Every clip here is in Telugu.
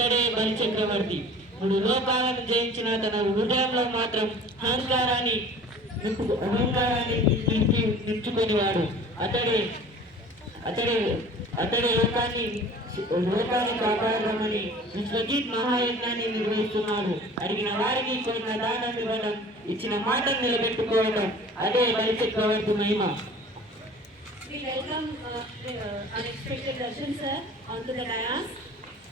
అతడే బలి చక్రవర్తి. మూడు లోకాలను జయించిన తన హృదయంలో మాత్రం అహంకారాన్ని నింపుకునేవాడు. అతడే అతడే అతడే లోకాన్ని కాపాడమని విశ్వజిత్ మహాయజ్ఞాన్ని నిర్వహిస్తున్నాడు. అడిగిన వారికి కోరిన దానం ఇవ్వడం, ఇచ్చిన మాటను నిలబెట్టుకోవడం అదే బలి చక్రవర్తి మహిమ. We welcome unexpected Darshan sir onto the dais,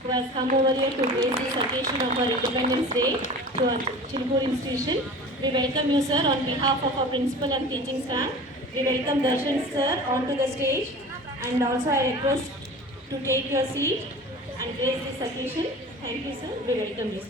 who has come over here to grace this occasion of our Independence Day to our Chilpur institution. We welcome you sir on behalf of our principal and teaching staff. We welcome Darshan sir onto the stage, and also I request to take your seat and grace this occasion. Thank you sir. We welcome you.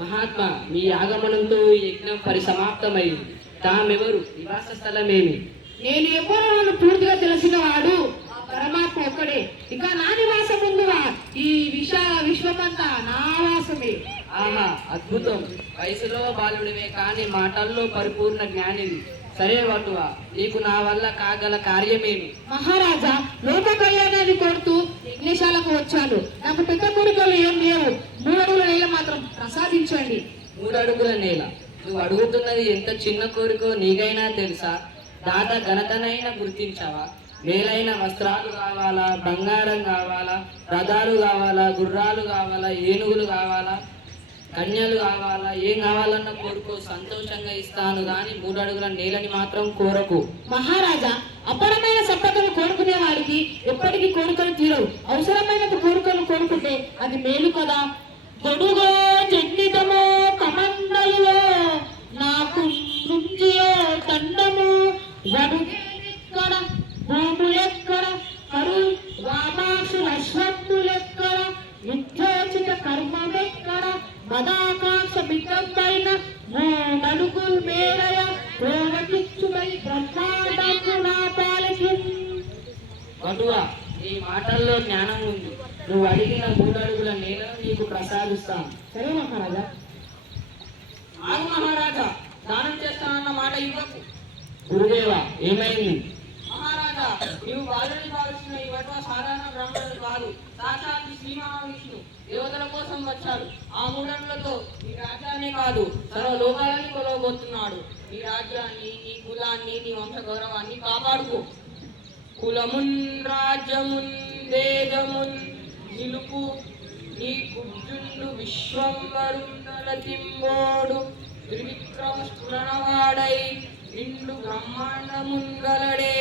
Mahatma, మీ ఆగమనంతో ఈ యజ్ఞం పరిసమాప్తమైంది. తామెవరు? నివాస స్థలమేమి? నేను ఎవరు పూర్తిగా తెలిసిన వాడు ఆ పరమాత్మ ఒక్కడే. ఇక నా నివాసం ముందువా ఈ విశాల విశ్వమంతా నా వాసమే. ఆహా, అద్భుతం! వయసులో బాలుడివే కానీ మాటల్లో పరిపూర్ణ జ్ఞానివి. సరే వటువా, నీకు నా వల్ల కాగల కార్యమేమి? మహారాజా, లోక కళ్యాణాన్ని కోరుతూ యజ్ఞశాలకు వచ్చాను. నాకు పెద్ద కోరికలు ఏం లేవు. 3 అడుగుల నేల మాత్రం ప్రసాదించండి. 3 అడుగుల నేల? నువ్వు అడుగుతున్నది ఎంత చిన్న కోరికో నీకైనా తెలుసా? దాత ఘనతనైనా గుర్తించావా? మేలైన వస్త్రాలు కావాలా? బంగారం కావాలా? రథాలు కావాలా? గుర్రాలు కావాలా? ఏనుగులు కావాలా? కన్యలు కావాలా? ఏం కావాలన్న కోరుకో, సంతోషంగా ఇస్తాను గాని 3 అడుగుల నేలని మాత్రం కోరకు. మహారాజా, అపరమైన సంపదలు కోరుకునే వాడికి ఎప్పటికీ కోరికలు తీరవు. అవసరమైన కోరికలు కోరుకుంటే అది మేలు కదా. గొడుగో జన్నితమో కమండలువో నాకు నృత్యో దండము వడుగెక్కడ భూములెక్కడ కరు వామాసు అశ్వత్తులెక్కడ నిత్యోచిత కర్మమెక్కడ మదాకాశ మితంపైన 3 అడుగులు మేరయ ప్రోవకిచ్చుమై బ్రహ్మాండము నా పాలకి. వటువా, నీ మాటల్లో జ్ఞానం ఉంది. నువ్వు అడిగిన 3 అడుగుల నేలను నీకు ప్రసాదిస్తాను. సరే మహారాజా. ఆగు మహారాజా, దానం చేస్తానన్న మాట ఇవ్వకు. గురుదేవా, ఏమైంది? మహారాజా, నీవు బాలుని భావిస్తున్న ఈ వటువ సాధారణ బ్రాహ్మణుడు కాదు. సాక్షాత్ శ్రీ మహావిష్ణు దేవతల కోసం వచ్చాడు. ఆ 3 అడుగులతో నీ రాజ్యాన్ని కాదు, సర్వ లోకాలని కొలవబోతున్నాడు. నీ రాజ్యాన్ని, నీ కులాన్ని, నీ వంశ గౌరవాన్ని కాపాడుకో. కులమున్ రాజ్యమున్ వేదమున్ నిలుపు నీ కుజుండు విశ్వంవరుండల తింబోడు త్రివిక్రమ స్ఫురణవాడై నిండు బ్రహ్మాండముంగలడే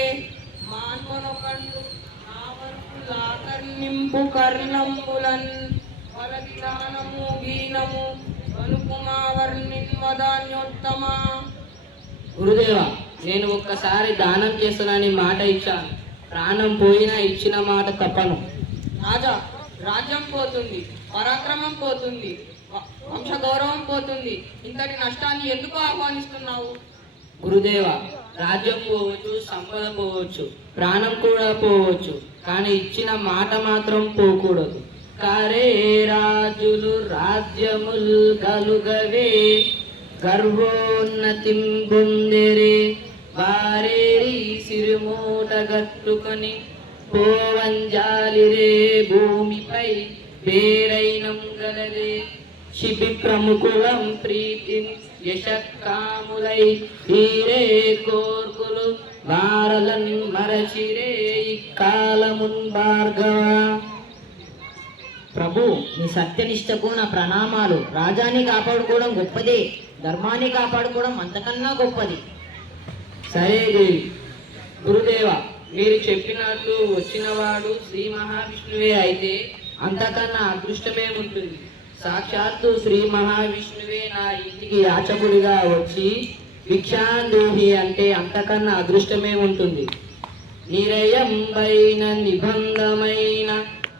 మాన్వనొకండు నావరులాకర్నింపు కర్ణంబులన్ ఫలవిధానము గీనము వనుకుమావర్ణిన్వదాన్యోత్తమా. గురుదేవ, నేను ఒక్కసారి దానం చేస్తానని మాట ఇచ్చాను. ప్రాణం పోయినా ఇచ్చిన మాట తప్పను. రాజా, రాజ్యం పోతుంది, పరాక్రమం పోతుంది, వంశ గౌరవం పోతుంది. ఇంతటి నష్టాన్ని ఎందుకు ఆహ్వానిస్తున్నావు? గురుదేవ, రాజ్యం పోవచ్చు, సంపద పోవచ్చు, ప్రాణం కూడా పోవచ్చు, కానీ ఇచ్చిన మాట మాత్రం పోకూడదు. కరే రాజులు రాజ్యముల్ గలుగవే గర్వోన్నతిం పొందెరే వారేరి సిరిమూట గట్టుకొని పోవంజాలిరే భూమిపై పేరైనం గలదే శిబి ప్రముఖులం ప్రీతి యశకాములై హీరే కోర్కులు వారలన్ మరచిరే కాలమున్ భార్గవ. ప్రభు ప్రభు మీ సత్యనిష్టకు నా ప్రణామాలు. రాజాన్ని కాపాడుకోవడం గొప్పదే, ధర్మాన్ని కాపాడుకోవడం అంతకన్నా గొప్పది. సరే దేవి. గురుదేవ, మీరు చెప్పినట్లు వచ్చినవాడు శ్రీ మహావిష్ణువే అయితే అంతకన్నా అదృష్టమేముంటుంది. సాక్షాత్తు శ్రీ మహావిష్ణువే నా ఇంటికి యాచకుడిగా వచ్చి భిక్షాందేహి అంటే అంతకన్నా అదృష్టమే ఉంటుంది. నిరయంబైన నిబంధమైన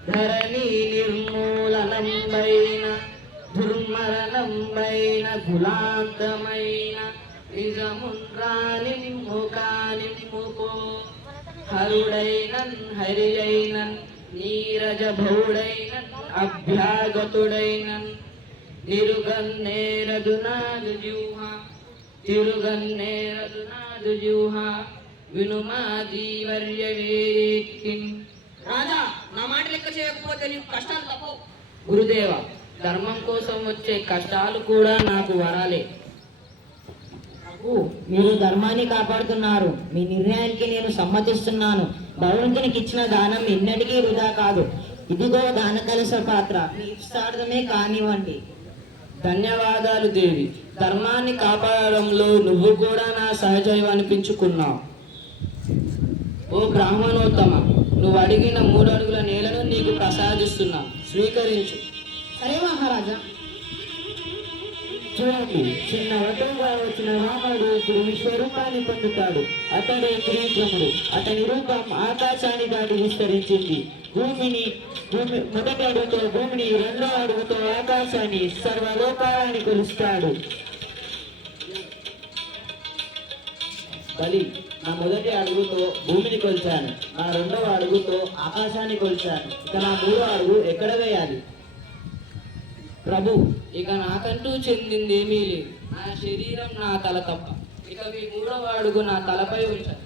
ధరణి నిర్మూలనంబైన దుర్మరణంబైన కులాంతమైన నిజముండ్రాని నిమ్ముకో హరుడైనన్ హరియైనన్ నీరజ భౌడైనన్ అభ్యాగతుడైనన్ నిరుగన్నేరదునాదు జూహ తిరుగన్నేరదునాదు జూహ వినుమాదీవర్యవేత్కిం. రాజా, నా మాట లెక్క చేయకపోతే నీకు కష్టాలు తప్పవు. గురుదేవ, ధర్మం కోసం వచ్చే కష్టాలు కూడా నాకు వరాలే. ప్రభు, మీరు ధర్మాన్ని కాపాడుతున్నారు. మీ నిర్ణయానికి నేను సమ్మతిస్తున్నాను. భగవంతునికి ఇచ్చిన దానం ఎన్నటికీ వృధా కాదు. ఇదిగో దాన కలశ పాత్ర, మీ ఇష్టార్థమే కానివ్వండి. ధన్యవాదాలు దేవి. ధర్మాన్ని కాపాడడంలో నువ్వు కూడా నా సహజైవం అనిపించుకున్నావు. ఓ బ్రాహ్మణోత్తమ, నువ్వు అడిగిన 3 అడుగుల నేలను నీకు ప్రసాదిస్తున్నా, స్వీకరించు. సరే మహారాజా. చూడండి, చిన్న వటువుగా వచ్చిన రాముడు ఇప్పుడు విశ్వరూపాన్ని పొందుతాడు. అతడే త్రివిక్రముడు. అతని రూపం ఆకాశాన్ని దాటి విస్తరించింది. మొదటి అడుగుతో భూమిని, రెండో అడుగుతో ఆకాశాన్ని, సర్వలోకాలని కొలుస్తాడు. బలి, నా మొదటి అడుగుతో భూమిని కొలిచాను, నా రెండవ అడుగుతో ఆకాశాన్ని కొలిచాను. ఇక నా 3వ అడుగు ఎక్కడ వేయాలి? ప్రభు, ఇక నాకంటూ చెందింది ఏమీ లేదు. నా శరీరం నా తల తప్ప. ఇక మీ 3వ అడుగు నా తలపై ఉంచాలి.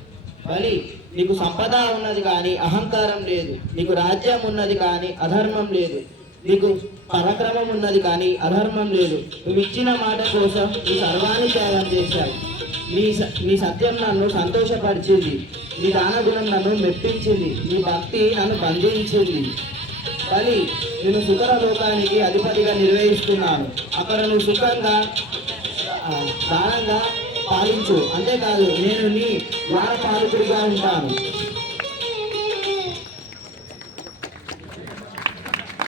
బలి, నీకు సంపద ఉన్నది కానీ అహంకారం లేదు. నీకు రాజ్యం ఉన్నది కానీ అధర్మం లేదు. నీకు పరాక్రమం ఉన్నది కానీ అధర్మం లేదు. నువ్వు ఇచ్చిన మాట కోసం నీ సర్వాన్ని త్యాగం చేశావు. నీ సత్యం నన్ను సంతోషపరిచింది. నీ దానగుణం నన్ను మెప్పించింది. నీ భక్తి నన్ను బంధించింది. బలి, నేను సుఖర లోకానికి అధిపతిగా నిర్వహిస్తున్నాను. అక్కడ నువ్వు సుఖంగా దానంగా పాలించు. అంతేకాదు, నేను నీ ద్వారపాలకుడిగా ఉంటాను.